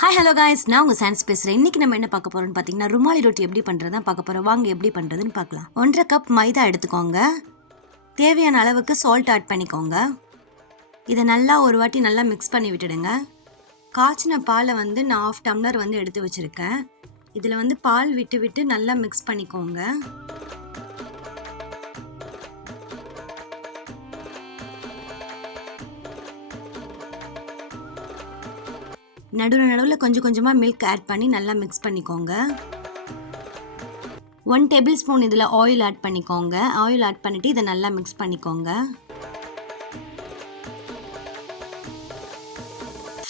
Hi hello guys, நான் உங்கள் chance பேசுகிறேன். இன்றைக்கி நம்ம என்ன பார்க்க போகிறோம்னு பார்த்தீங்கன்னா, ருமாலி ரொட்டி எப்படி பண்ணுறது தான் பார்க்க போகிறோம். வாங்க எப்படி பண்ணுறதுன்னு பார்க்கலாம். 1.5 கப் மைதா எடுத்துக்கோங்க. தேவையான அளவுக்கு சால்ட் ஆட் பண்ணிக்கோங்க. இதை நல்லா ஒரு வாட்டி நல்லா மிக்ஸ் பண்ணி விட்டுடுங்க. காய்ச்சின பாலை வந்து நான் 1/2 டம்ளர் வந்து எடுத்து வச்சுருக்கேன். இதில் வந்து பால் விட்டு விட்டு நல்லா மிக்ஸ் பண்ணிக்கோங்க. நடுவில் கொஞ்சம் கொஞ்சமாக மில்க் ஆட் பண்ணி நல்லா மிக்ஸ் பண்ணிக்கோங்க. 1 டேபிள் ஸ்பூன் இதில் ஆயில் ஆட் பண்ணிக்கோங்க. ஆயில் ஆட் பண்ணிவிட்டு இதை நல்லா மிக்ஸ் பண்ணிக்கோங்க.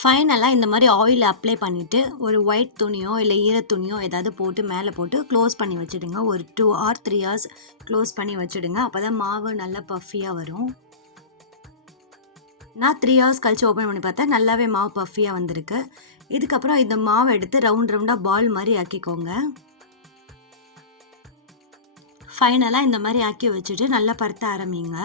ஃபைனலாக இந்த மாதிரி ஆயில் அப்ளை பண்ணிவிட்டு ஒரு ஒயிட் துணியோ இல்லை ஈர துணியோ ஏதாவது போட்டு மேலே போட்டு க்ளோஸ் பண்ணி வச்சுடுங்க. ஒரு 2 or 3 hours க்ளோஸ் பண்ணி வச்சுடுங்க. அப்போ தான் மாவு நல்லா பஃபியாக வரும். நான் 3 hours கழிச்சு ஓப்பன் பண்ணி பார்த்தேன். நல்லாவே மாவு பஃபியாக வந்திருக்கு. இதுக்கப்புறம் இந்த மாவை எடுத்து ரவுண்டாக பால் மாதிரி ஆக்கிக்கோங்க. ஃபைனலாக இந்த மாதிரி ஆக்கி வச்சுட்டு நல்லா பருத்த ஆரம்பிங்க.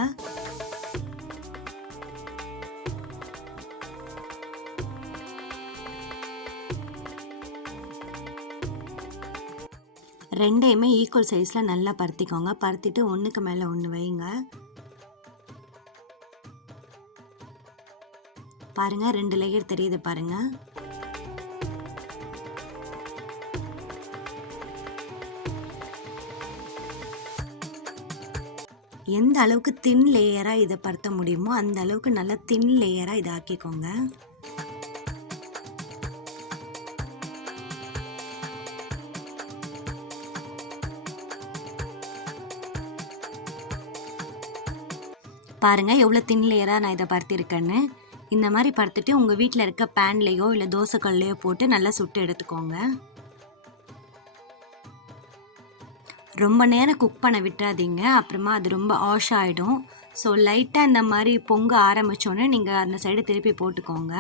ரெண்டையுமே ஈக்குவல் சைஸில் நல்லா பருத்திக்கோங்க. பருத்திட்டு ஒன்றுக்கு மேலே ஒன்று வைங்க. பாருங்க, 2 லேயர் தெரியுது பாருங்க. எந்த அளவுக்கு தின் லேயராக இதை பருத்த முடியுமோ அந்த அளவுக்கு நல்லா தின் லேயராக இதை ஆக்கிக்கோங்க. பாருங்க எவ்வளோ தின் லேயராக நான் இதை பருத்திருக்கேன்னு. இந்த மாதிரி பருத்திட்டு உங்கள் வீட்டில் இருக்க பேன்லேயோ இல்லை தோசைக்கல்லையோ போட்டு நல்லா சுட்டு எடுத்துக்கோங்க. ரொம்ப நேரம் குக் பண்ண விட்டுறாதீங்க, அப்புறமா அது ரொம்ப ஆஷ் ஆகிடும். ஸோ லைட்டாக இந்த மாதிரி பொங்க ஆரம்பித்தோன்னே நீங்கள் அந்த சைடு திருப்பி போட்டுக்கோங்க.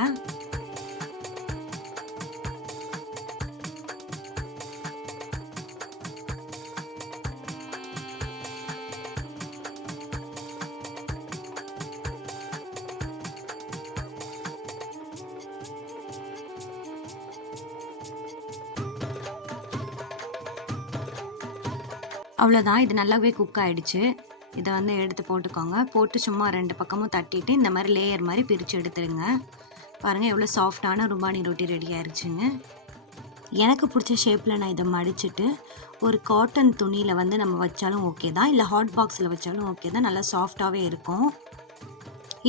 அவ்வளோதான், இது நல்லாவே குக் ஆகிடுச்சு. இதை வந்து எடுத்து போட்டுக்கோங்க. போட்டு சும்மா 2 பக்கமும் தட்டிட்டு இந்த மாதிரி லேயர் மாதிரி பிரித்து எடுத்துடுங்க. பாருங்கள் எவ்வளோ சாஃப்டான ருமானி ரொட்டி ரெடி ஆயிடுச்சுங்க. எனக்கு பிடிச்ச ஷேப்பில் நான் இதை மடிச்சுட்டு ஒரு காட்டன் துணியில் வந்து நம்ம வச்சாலும் ஓகே தான், இல்லை ஹாட் பாக்ஸில் வச்சாலும் ஓகே தான். நல்லா சாஃப்டாகவே இருக்கும்.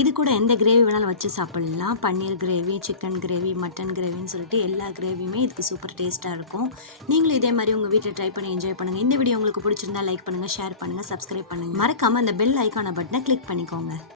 இது கூட எந்த கிரேவி வேணாலும் வச்சு சாப்பிட்லாம். பன்னீர் கிரேவி, சிக்கன் கிரேவி, மட்டன் கிரேவின்னு சொல்லிட்டு எல்லா கிரேவியுமே இதுக்கு சூப்பர் டேஸ்ட்டாக இருக்கும். நீங்களும் இதே மாதிரி உங்கள் வீட்டில் ட்ரை பண்ணி என்ஜாய் பண்ணுங்கள். இந்த வீடியோ உங்களுக்கு பிடிச்சிருந்தா லைக் பண்ணுங்கள், ஷேர் பண்ணுங்கள், சப்ஸ்கிரைப் பண்ணுங்கள். மறக்காமல் அந்த பெல் ஐக்கான பட்டனை கிளிக் பண்ணிக்கோங்க.